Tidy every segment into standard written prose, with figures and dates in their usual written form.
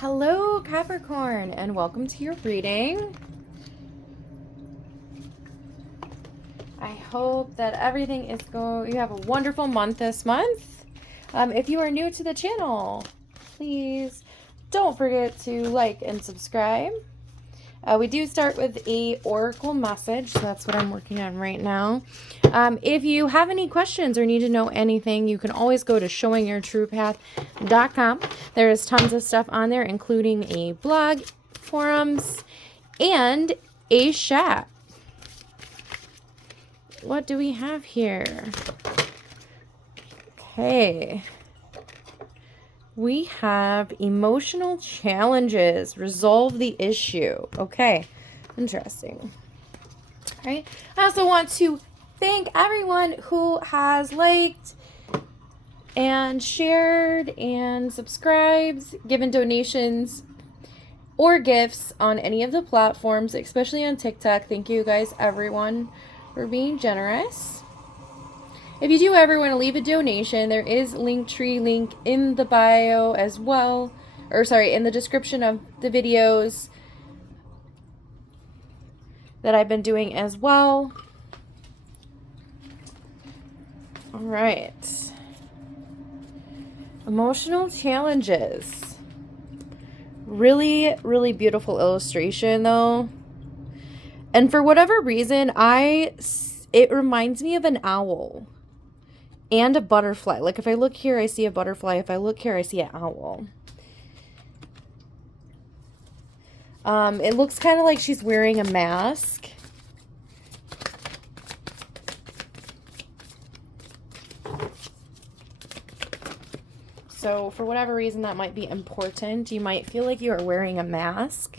Hello, Capricorn, and welcome to your reading. I hope that everything is you have a wonderful month this month. If you are new to the channel, please don't forget to like and subscribe. We do start with a oracle message, so that's what I'm working on right now. If you have any questions or need to know anything, you can always go to showingyourtruepath.com. There is tons of stuff on there, including a blog, forums, and a chat. What do we have here? Okay. We have emotional challenges. Resolve the issue. Okay. Interesting. All right. I also want to thank everyone who has liked and shared and subscribed, given donations or gifts on any of the platforms, especially on TikTok. Thank you guys, everyone, for being generous. If you do ever want to leave a donation, there is Linktree link in the bio as well. Or sorry, in the description of the videos that I've been doing as well. All right. Emotional challenges. Really, really beautiful illustration though. And for whatever reason, it reminds me of an owl. And a butterfly. Like if I look here, I see a butterfly. If I look here, I see an owl. It looks kind of like she's wearing a mask. So for whatever reason, that might be important. You might feel like you are wearing a mask.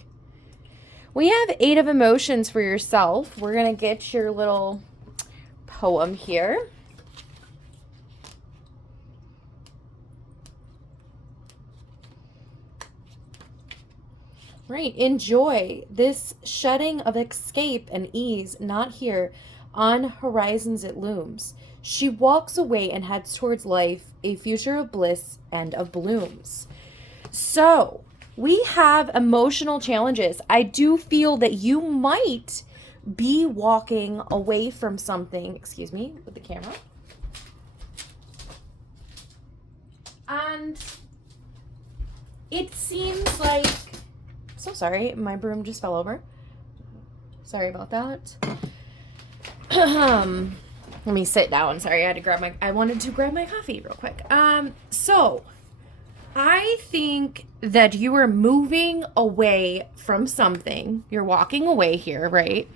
We have 8 of emotions for yourself. We're going to get your little poem here. Right, enjoy this shedding of escape and ease, not here. On horizons it looms. She walks away and heads towards life, a future of bliss and of blooms. So, we have emotional challenges. I do feel that you might be walking away from something, excuse me, with the camera. And it seems like, so sorry, my broom just fell over. Sorry about that. Let me sit down. Sorry, I wanted to grab my coffee real quick. So I think that you are moving away from something. You're walking away here, right?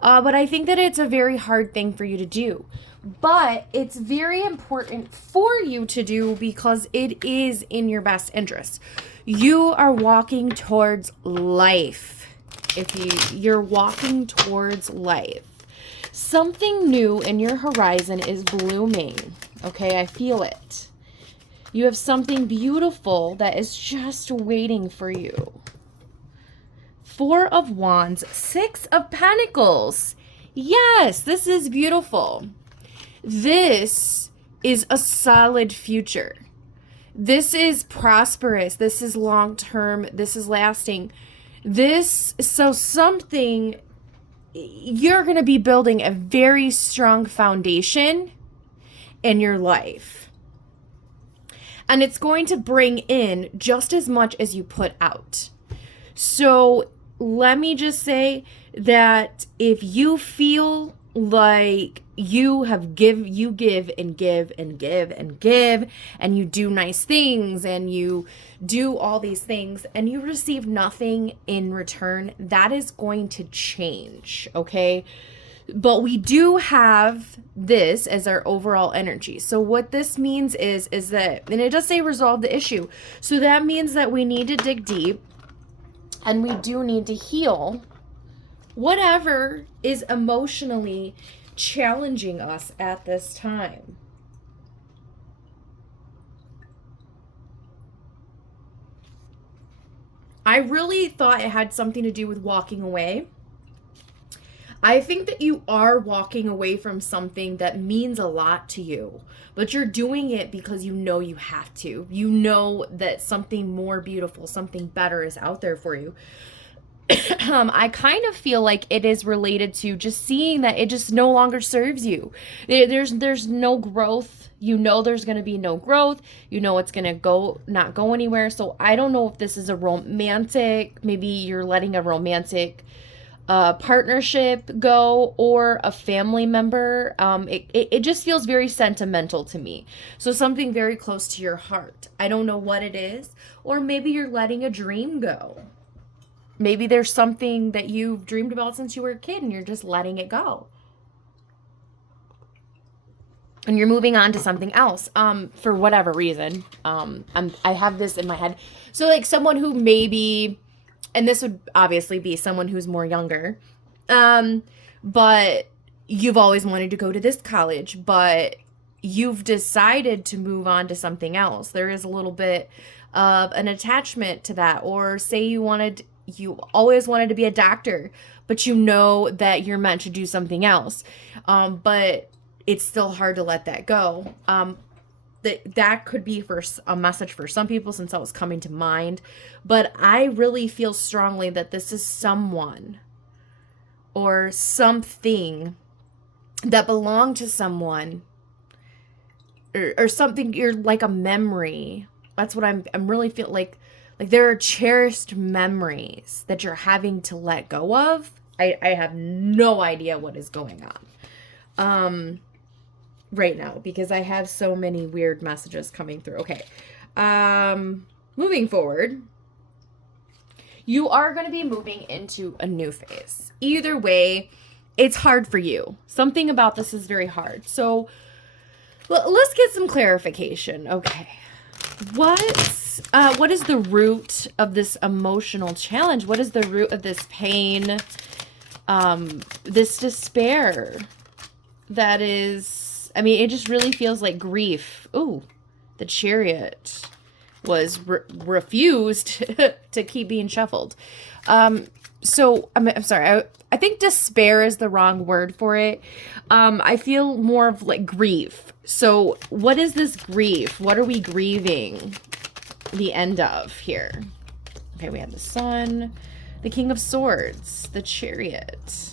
But I think that it's a very hard thing for you to do. But it's very important for you to do because it is in your best interest. You are walking towards life. You're walking towards life. Something new in your horizon is blooming. Okay, I feel it. You have something beautiful that is just waiting for you. 4 of Wands, 6 of Pentacles. Yes, this is beautiful. This is a solid future. This is prosperous. This is long-term. This is lasting. Something, you're going to be building a very strong foundation in your life. And it's going to bring in just as much as you put out. So let me just say that if you feel like you give and give and give and give, and you do nice things and you do all these things and you receive nothing in return, that is going to change, okay? But we do have this as our overall energy. So what this means is that, and it does say resolve the issue. So that means that we need to dig deep And we do need to heal whatever is emotionally challenging us at this time. I really thought it had something to do with walking away. I think that you are walking away from something that means a lot to you, but you're doing it because you know you have to. You know that something more beautiful, something better is out there for you. I kind of feel like it is related to just seeing that it just no longer serves you. There's no growth. You know there's going to be no growth. You know it's going to not go anywhere. So I don't know if this is a romantic, maybe you're letting a romantic partnership go, or a family member. It just feels very sentimental to me. So something very close to your heart. I don't know what it is. Or maybe you're letting a dream go. Maybe there's something that you've dreamed about since you were a kid and you're just letting it go. And you're moving on to something else, for whatever reason. I have this in my head. So like someone who maybe, and this would obviously be someone who's more younger, but you've always wanted to go to this college, but you've decided to move on to something else. There is a little bit of an attachment to that. Or say you always wanted to be a doctor, but you know that you're meant to do something else. But it's still hard to let that go. That could be for a message for some people, since that was coming to mind. But I really feel strongly that this is someone or something that belonged to someone, or something. You're like a memory. That's what I'm really feel like there are cherished memories that you're having to let go of. I have no idea what is going on right now, because I have so many weird messages coming through. Okay. Moving forward, you are going to be moving into a new phase. Either way, it's hard for you. Something about this is very hard. So let's get some clarification. Okay. What is the root of this emotional challenge? What is the root of this pain? This despair that is, I mean, it just really feels like grief. Ooh, the Chariot was refused to keep being shuffled. So I'm sorry. I think despair is the wrong word for it. I feel more of like grief. So what is this grief? What are we grieving the end of here? Okay, we have the Sun, the King of Swords, the Chariot,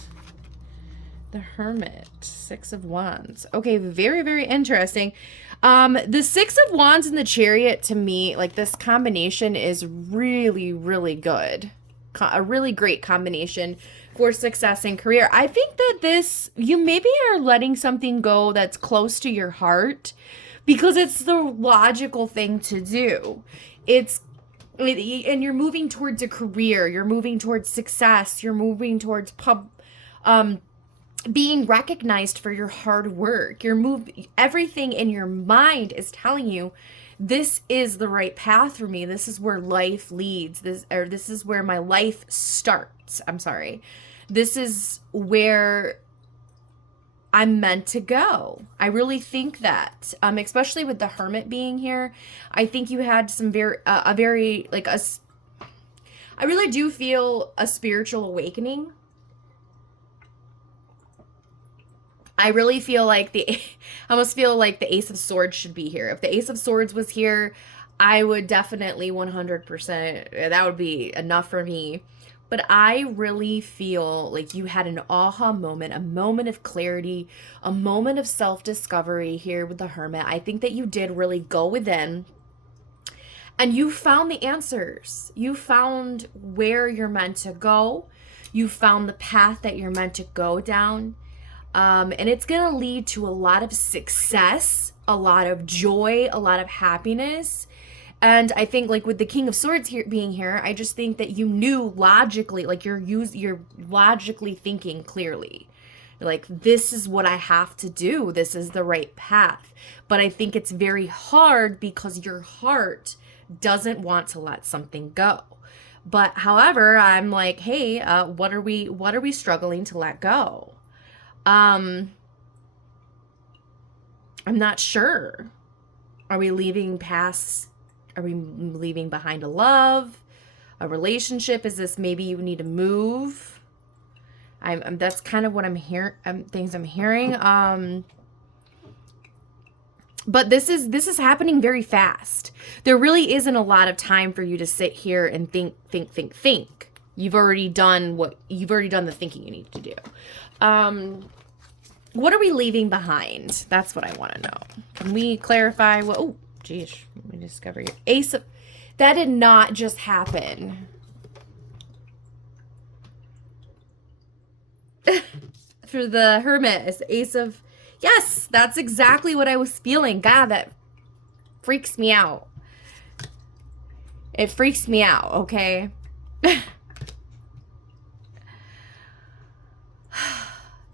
the Hermit, Six of Wands. Okay, very, very interesting. The Six of Wands and the Chariot, to me, like this combination is really, really good. A really great combination for success in career. I think that you maybe are letting something go that's close to your heart, because it's the logical thing to do. And you're moving towards a career, you're moving towards success, you're moving towards being recognized for your hard work. Everything in your mind is telling you, this is the right path for me. This is where life leads. This is where my life starts. I'm sorry. This is where I'm meant to go. I really think that, especially with the Hermit being here, I think you had some I really do feel a spiritual awakening. I really feel like I almost feel like the Ace of Swords should be here. If the Ace of Swords was here, I would definitely 100%, that would be enough for me. But I really feel like you had an aha moment, a moment of clarity, a moment of self-discovery here with the Hermit. I think that you did really go within, and you found the answers. You found where you're meant to go. You found the path that you're meant to go down. And it's going to lead to a lot of success, a lot of joy, a lot of happiness. And I think like with the King of Swords being here, I just think that you knew logically, like you're logically thinking clearly. Like, this is what I have to do. This is the right path. But I think it's very hard because your heart doesn't want to let something go. But however, I'm like, hey, what are we struggling to let go? I'm not sure. Are we leaving past? Are we leaving behind a love, a relationship? Is this maybe you need to move? That's kind of what I'm hearing. Things I'm hearing. But this is happening very fast. There really isn't a lot of time for you to sit here and think. You've already done the thinking you need to do. What are we leaving behind? That's what I want to know. Can we clarify what? Oh, geez, let me discover your Ace of. That did not just happen. For the Hermit, it's the Ace of. Yes, that's exactly what I was feeling. God, that freaks me out. It freaks me out, okay?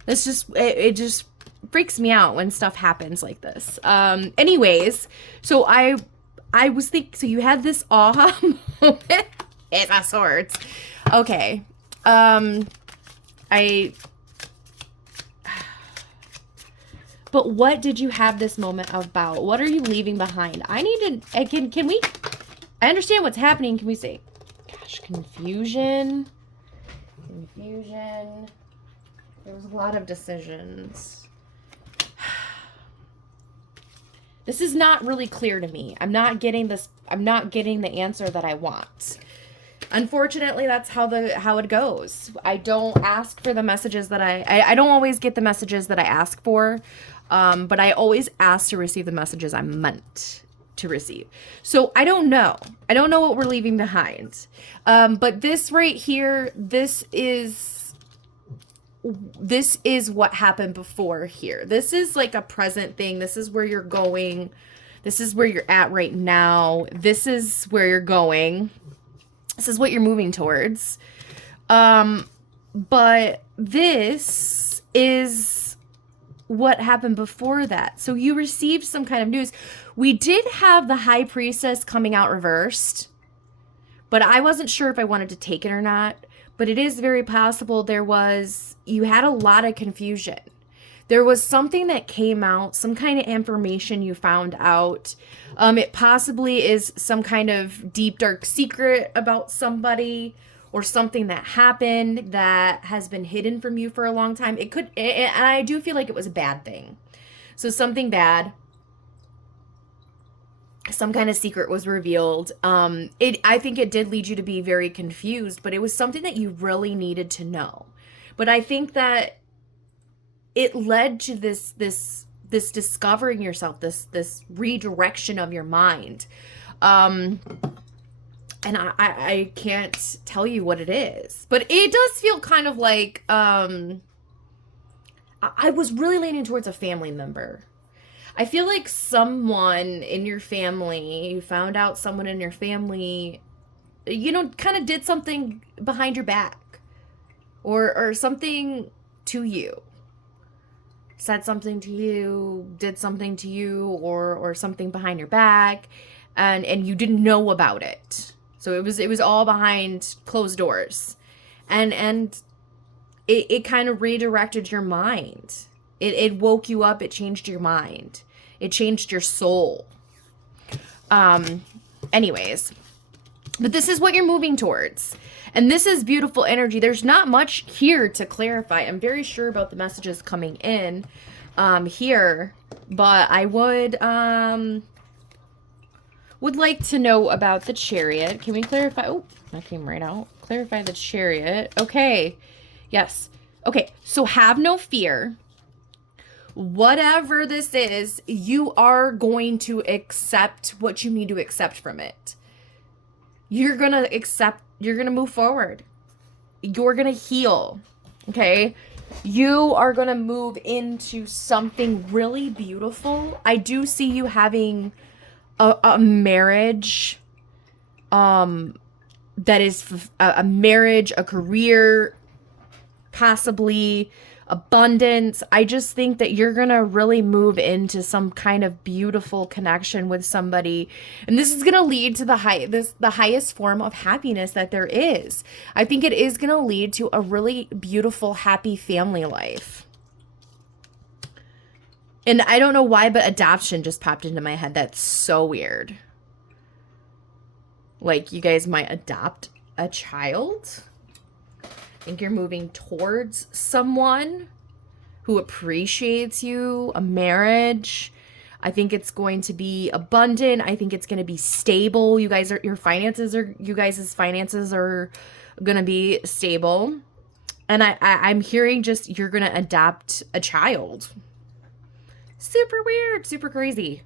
It just freaks me out when stuff happens like this. Anyways, so I was thinking, so you had this aha moment. It's a swords. Okay. But what did you have this moment about? What are you leaving behind? I understand what's happening. Can we say, gosh, confusion. There was a lot of decisions. This is not really clear to me. I'm not getting the answer that I want. Unfortunately, that's how it goes. I don't ask for the messages that I don't always get the messages that I ask for. But I always ask to receive the messages I'm meant to receive. So I don't know. I don't know what we're leaving behind. But this right here, this is what happened before here. This is like a present thing. This is where you're going. This is where you're at right now. This is where you're going. This is what you're moving towards. But this is what happened before that. So you received some kind of news. We did have the High Priestess coming out reversed, but I wasn't sure if I wanted to take it or not. But it is very possible you had a lot of confusion. There was something that came out, some kind of information you found out. It possibly is some kind of deep, dark secret about somebody or something that happened that has been hidden from you for a long time. And I do feel like it was a bad thing. So something bad, some kind of secret was revealed. I think it did lead you to be very confused, but it was something that you really needed to know. But I think that it led to this discovering yourself, this redirection of your mind. And I can't tell you what it is, but it does feel kind of like, I was really leaning towards a family member. I feel like someone in your family, you found out someone in your family, kind of did something behind your back or something to you. Said something to you, did something to you, or something behind your back, and you didn't know about it. So it was all behind closed doors, and it kind of redirected your mind. It woke you up. It changed your mind. It changed your soul. Anyways, but this is what you're moving towards. And this is beautiful energy. There's not much here to clarify. I'm very sure about the messages coming in here, but I would like to know about the Chariot. Can we clarify? Oh, that came right out. Clarify the Chariot. Okay. Yes. Okay. So have no fear. Whatever this is, you are going to accept what you need to accept from it. You're going to move forward. You're going to heal. Okay. You are going to move into something really beautiful. I do see you having a marriage, that is a marriage, a career, possibly, abundance. I just think that you're going to really move into some kind of beautiful connection with somebody. And this is going to lead to the highest form of happiness that there is. I think it is going to lead to a really beautiful, happy family life. And I don't know why, but adoption just popped into my head. That's so weird. Like, you guys might adopt a child. I think you're moving towards someone who appreciates you, a marriage. I think it's going to be abundant. I think it's going to be stable. You guys' finances are going to be stable. And I'm hearing just you're going to adopt a child. Super weird, super crazy.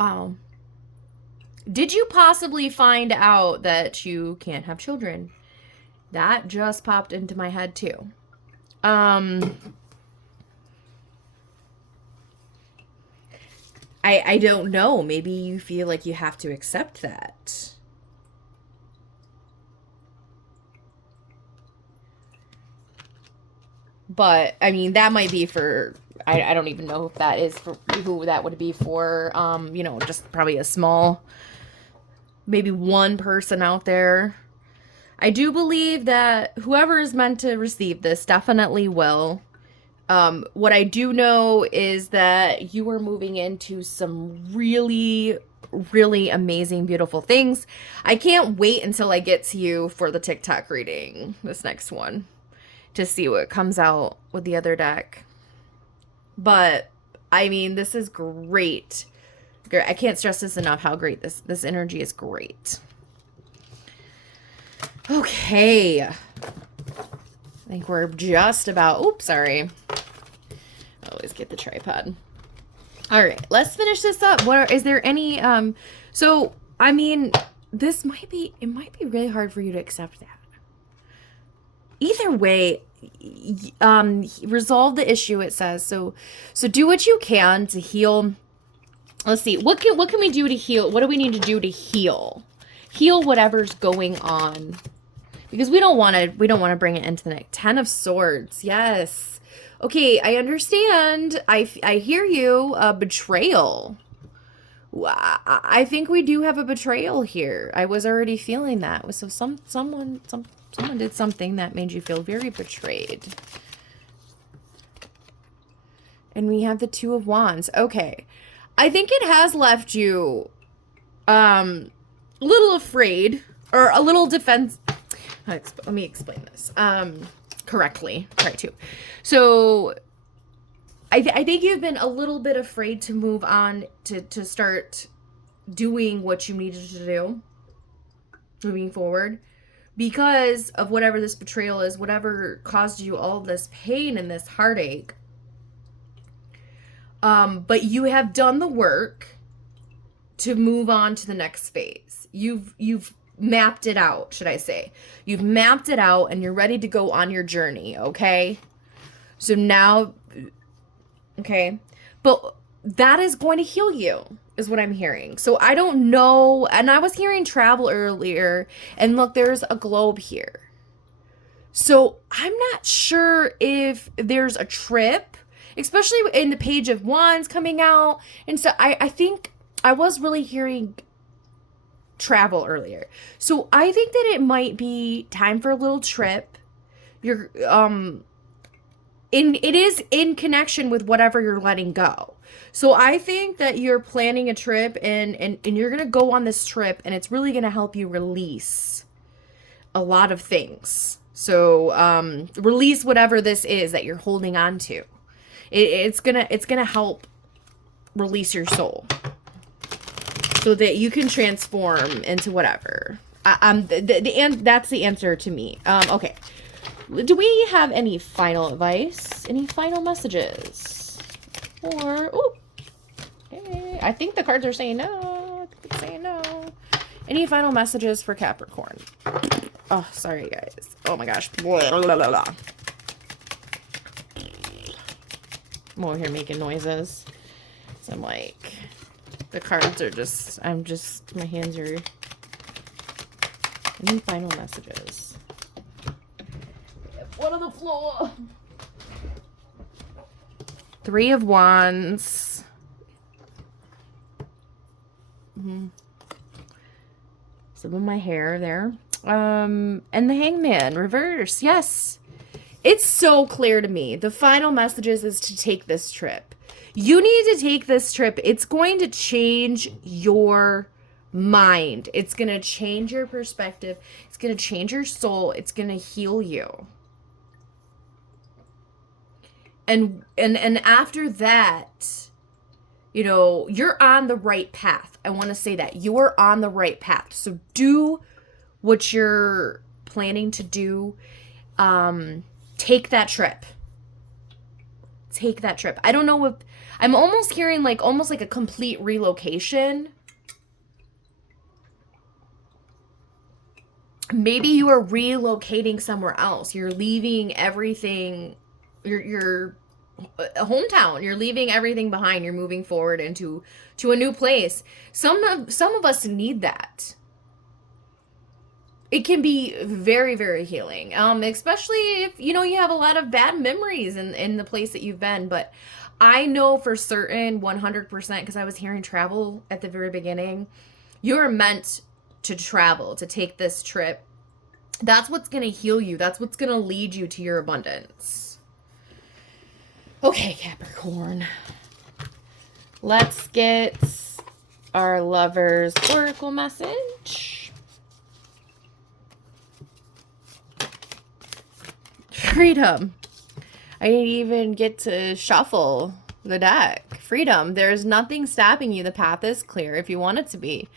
Wow. Did you possibly find out that you can't have children? That just popped into my head too. I don't know. Maybe you feel like you have to accept that. But, I mean, that might be for, I don't even know if that is for, who that would be for, you know, just probably a small, maybe one person out there. I do believe that whoever is meant to receive this definitely will. What I do know is that you are moving into some really, really amazing, beautiful things. I can't wait until I get to you for the TikTok reading, this next one, to see what comes out with the other deck. But, I mean, this is great. I can't stress this enough, how great this energy is great. Okay. I think we're just about, oops, sorry. I always get the tripod. All right, let's finish this up. Is there any, so, I mean, it might be really hard for you to accept that. Either way, resolve the issue, it says. So do what you can to heal. Let's see. What can we do to heal? What do we need to do to heal? Heal whatever's going on. Because we don't want to bring it into the neck. 10 of Swords. Yes. Okay, I understand. I hear you. Betrayal. I think we do have a betrayal here. I was already feeling that. So someone did something that made you feel very betrayed. And we have the Two of Wands. Okay. I think it has left you a little afraid, or a little defense. Let me explain this correctly. Try to. So I think you've been a little bit afraid to move on, to start doing what you needed to do moving forward, because of whatever this betrayal is, whatever caused you all this pain and this heartache. But you have done the work to move on to the next phase. You've mapped it out, should I say. You've mapped it out and you're ready to go on your journey, okay? So now, okay, but that is going to heal you, is what I'm hearing. So I don't know, and I was hearing travel earlier, and look, there's a globe here. So I'm not sure if there's a trip, especially in the Page of Wands coming out. And so I think I was really hearing travel earlier. So I think that it might be time for a little trip. It is in connection with whatever you're letting go. So I think that you're planning a trip, and you're going to go on this trip, and it's really going to help you release a lot of things. So release whatever this is that you're holding on to. It's gonna help release your soul, so that you can transform into whatever. That's the answer to me. Okay. Do we have any final advice? Any final messages? Or okay, I think the cards are saying no. It's saying no. Any final messages for Capricorn? Oh, sorry guys. Oh my gosh. Blah, blah, blah, blah. I'm over here making noises. So I'm like, the cards are just, my hands are. Any final messages? One on the floor. Three of Wands. Some of my hair there. And the Hangman, reverse. Yes. It's so clear to me. The final messages is to take this trip. You need to take this trip. It's going to change your mind. It's going to change your perspective. It's going to change your soul. It's going to heal you. And after that, you know, you're on the right path. I want to say that. You are on the right path. So do what you're planning to do. Take that trip. Take that trip. I don't know if... I'm almost hearing almost like a complete relocation. Maybe you are relocating somewhere else. You're leaving everything... Your hometown. You're leaving everything behind. You're moving forward to a new place. Some of us need that. It can be very, very healing, especially if, you know, you have a lot of bad memories in the place that you've been. But I know for certain, 100%, because I was hearing travel at the very beginning, you're meant to travel, to take this trip. That's what's going to heal you. That's what's going to lead you to your abundance. Okay, Capricorn. Let's get our lover's oracle message. Freedom. I didn't even get to shuffle the deck. Freedom. There's nothing stopping you. The path is clear if you want it to be.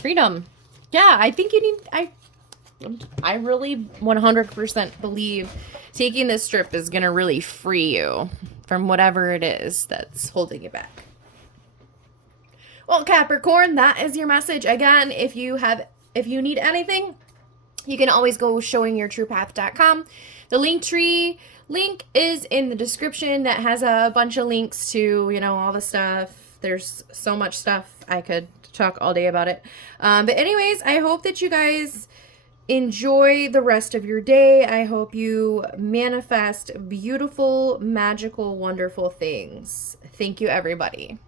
Freedom. Yeah, I think you need... I really 100% believe taking this trip is going to really free you from whatever it is that's holding you back. Well, Capricorn, that is your message. Again, if you need anything, you can always go showingyourtruepath.com. The Linktree link is in the description. That has a bunch of links to, you know, all the stuff. There's so much stuff. I could talk all day about it. But anyways, I hope that you guys enjoy the rest of your day. I hope you manifest beautiful, magical, wonderful things. Thank you, everybody.